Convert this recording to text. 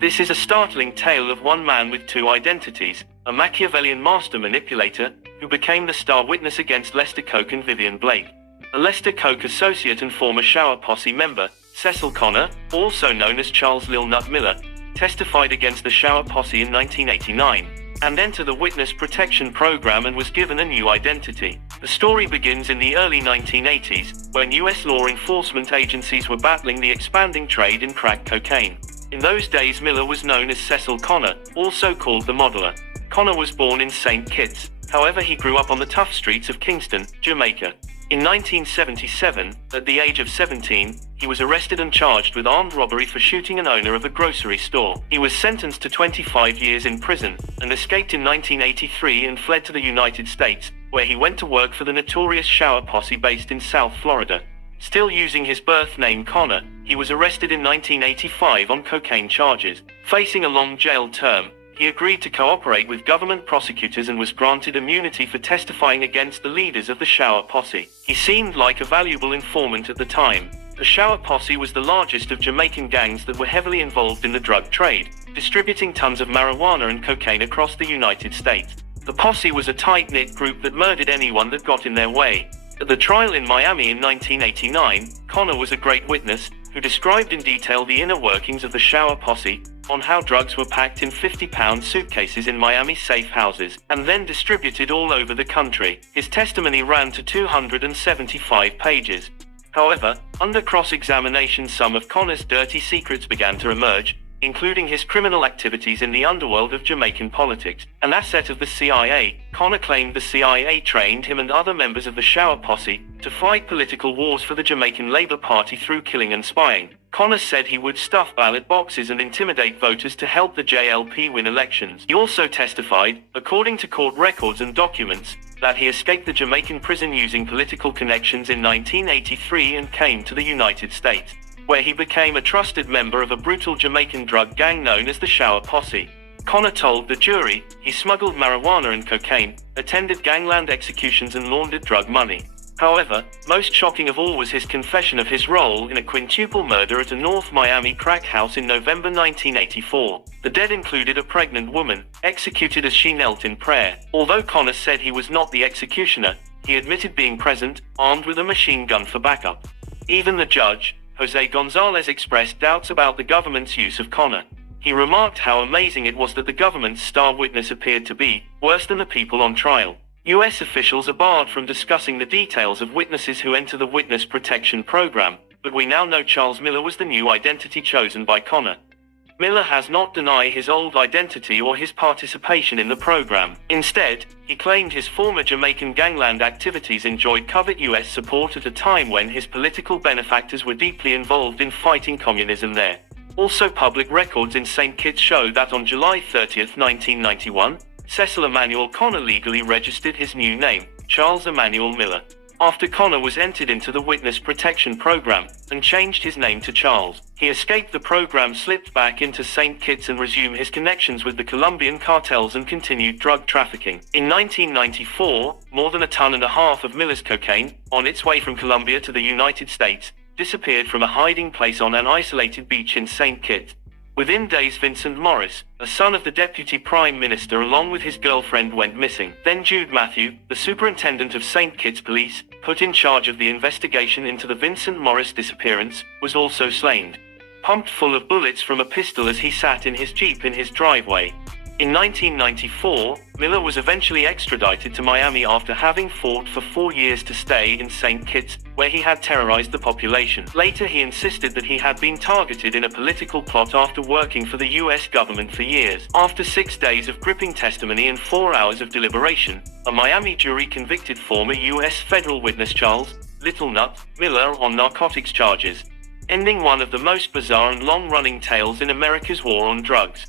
This is a startling tale of one man with two identities, a Machiavellian master manipulator, who became the star witness against Lester Koch and Vivian Blake. A Lester Koch associate and former Showa posse member, Cecil Connor, also known as Charles Lil Nut Miller, testified against the Showa posse in 1989, and entered the Witness Protection Program and was given a new identity. The story begins in the early 1980s, when U.S. law enforcement agencies were battling the expanding trade in crack cocaine. In those days, Miller was known as Cecil Connor, also called the Modeler. Connor was born in St. Kitts, however he grew up on the tough streets of Kingston, Jamaica. In 1977, at the age of 17, he was arrested and charged with armed robbery for shooting an owner of a grocery store. He was sentenced to 25 years in prison, and escaped in 1983 and fled to the United States, where he went to work for the notorious Showa posse based in South Florida. Still using his birth name Connor, he was arrested in 1985 on cocaine charges. Facing a long jail term, he agreed to cooperate with government prosecutors and was granted immunity for testifying against the leaders of the Showa posse. He seemed like a valuable informant at the time. The Showa posse was the largest of Jamaican gangs that were heavily involved in the drug trade, distributing tons of marijuana and cocaine across the United States. The posse was a tight-knit group that murdered anyone that got in their way. At the trial in Miami in 1989, Connor was a great witness, who described in detail the inner workings of the Showa posse, on how drugs were packed in 50-pound suitcases in Miami safe houses, and then distributed all over the country. His testimony ran to 275 pages. However, under cross-examination, some of Connor's dirty secrets began to emerge, including his criminal activities in the underworld of Jamaican politics. An asset of the CIA, Connor claimed the CIA trained him and other members of the Showa posse to fight political wars for the Jamaican Labour Party through killing and spying. Connor said he would stuff ballot boxes and intimidate voters to help the JLP win elections. He also testified, according to court records and documents, that he escaped the Jamaican prison using political connections in 1983 and came to the United States, where he became a trusted member of a brutal Jamaican drug gang known as the Showa posse. Connor told the jury he smuggled marijuana and cocaine, attended gangland executions and laundered drug money. However, most shocking of all was his confession of his role in a quintuple murder at a North Miami crack house in November 1984. The dead included a pregnant woman, executed as she knelt in prayer. Although Connor said he was not the executioner, he admitted being present, armed with a machine gun for backup. Even the judge, Jose Gonzalez, expressed doubts about the government's use of Connor. He remarked how amazing it was that the government's star witness appeared to be worse than the people on trial. U.S. officials are barred from discussing the details of witnesses who enter the Witness Protection Program, but we now know Charles Miller was the new identity chosen by Connor. Miller has not denied his old identity or his participation in the program. Instead, he claimed his former Jamaican gangland activities enjoyed covert U.S. support at a time when his political benefactors were deeply involved in fighting communism there. Also, public records in St. Kitts show that on July 30, 1991, Cecil Emmanuel Connor legally registered his new name, Charles Emmanuel Miller, after Connor was entered into the Witness Protection Program and changed his name to Charles. He escaped the program, slipped back into St. Kitts and resumed his connections with the Colombian cartels and continued drug trafficking. In 1994, more than 1.5 tons of Miller's cocaine, on its way from Colombia to the United States, disappeared from a hiding place on an isolated beach in St. Kitts. Within days, Vincent Morris, a son of the Deputy Prime Minister, along with his girlfriend, went missing. Then Jude Matthew, the superintendent of St. Kitts Police, put in charge of the investigation into the Vincent Morris disappearance, was also slain, pumped full of bullets from a pistol as he sat in his Jeep in his driveway. In 1994, Miller was eventually extradited to Miami after having fought for 4 years to stay in St. Kitts, where he had terrorized the population. Later, he insisted that he had been targeted in a political plot after working for the U.S. government for years. After 6 days of gripping testimony and 4 hours of deliberation, a Miami jury convicted former U.S. federal witness Charles Little Nut Miller on narcotics charges, ending one of the most bizarre and long-running tales in America's war on drugs.